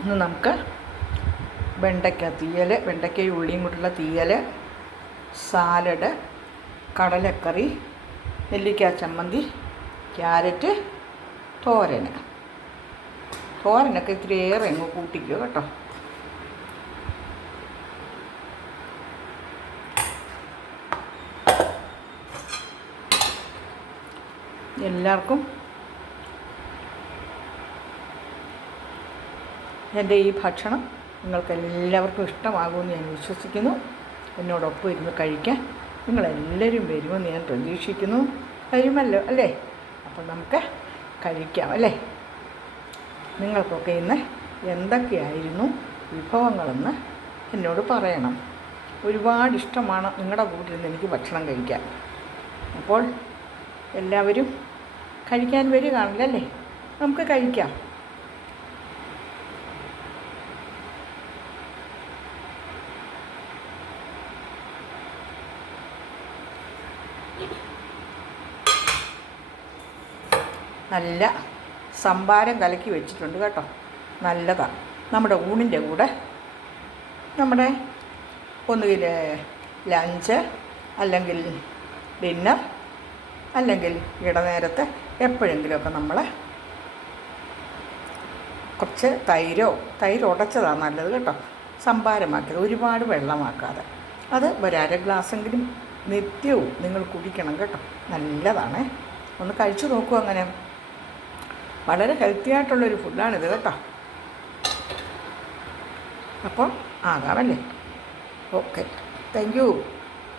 ഇന്ന് നമുക്ക് വെണ്ടയ്ക്ക തീയൽ വെണ്ടയ്ക്കയും ഉള്ളിയും കൂട്ടുള്ള തീയൽ സാലഡ് കടലക്കറി നെല്ലിക്ക ചമ്മന്തി ക്യാരറ്റ് തോരൻ. തോരനൊക്കെ ഇത്തിരി ഏറെ അങ്ങ് കൂട്ടിക്കോ കേട്ടോ. എല്ലാവർക്കും എന്റെ ഈ ഭക്ഷണം നിങ്ങൾക്ക് എല്ലാവർക്കും ഇഷ്ടമാകുമെന്ന് ഞാൻ വിശ്വസിക്കുന്നു. എന്നോടൊപ്പം ഇരുന്ന് കഴിക്കാൻ നിങ്ങളെല്ലാവരും വരുമെന്ന് ഞാൻ പ്രതീക്ഷിക്കുന്നു. വരുമല്ലോ അല്ലേ? അപ്പോൾ നമുക്ക് കഴിക്കാം അല്ലേ? നിങ്ങൾക്കൊക്കെ ഇന്ന് എന്തൊക്കെയായിരുന്നു വിഭവങ്ങളെന്ന് എന്നോട് പറയണം. ഒരുപാട് ഇഷ്ടമാണ് നിങ്ങളുടെ കൂട്ടിൽ നിന്ന് എനിക്ക് ഭക്ഷണം കഴിക്കാൻ. അപ്പോൾ എല്ലാവരും കഴിക്കാൻ വരികയാണല്ലോ? അല്ലേ നമുക്ക് കഴിക്കാം. നല്ല സംഭാരം കലക്കി വെച്ചിട്ടുണ്ട് കേട്ടോ. നല്ലതാണ് നമ്മുടെ ഊണിന്റെ കൂടെ നമ്മുടെ ഒന്നുകിൽ ലഞ്ച് അല്ലെങ്കിൽ ഡിന്നർ അല്ലെങ്കിൽ ഇടനേരത്തെ എപ്പോഴെങ്കിലുമൊക്കെ നമ്മൾ കുറച്ച് തൈരോ തൈര് ഉടച്ചതാണ് നല്ലത് കേട്ടോ. സംഭാരമാക്കിയത് ഒരുപാട് വെള്ളമാക്കാതെ. അത് ഒരര ഗ്ലാസ്സെങ്കിലും നിത്യവും നിങ്ങൾ കുടിക്കണം കേട്ടോ. നല്ലതാണ്. ഒന്ന് കഴിച്ചു നോക്കൂ അങ്ങനെ. വളരെ ഹെൽത്തി ആയിട്ടുള്ളൊരു ഫുഡാണിത് കേട്ടോ. അപ്പോൾ ആകാമല്ലേ ഓക്കെ താങ്ക് യു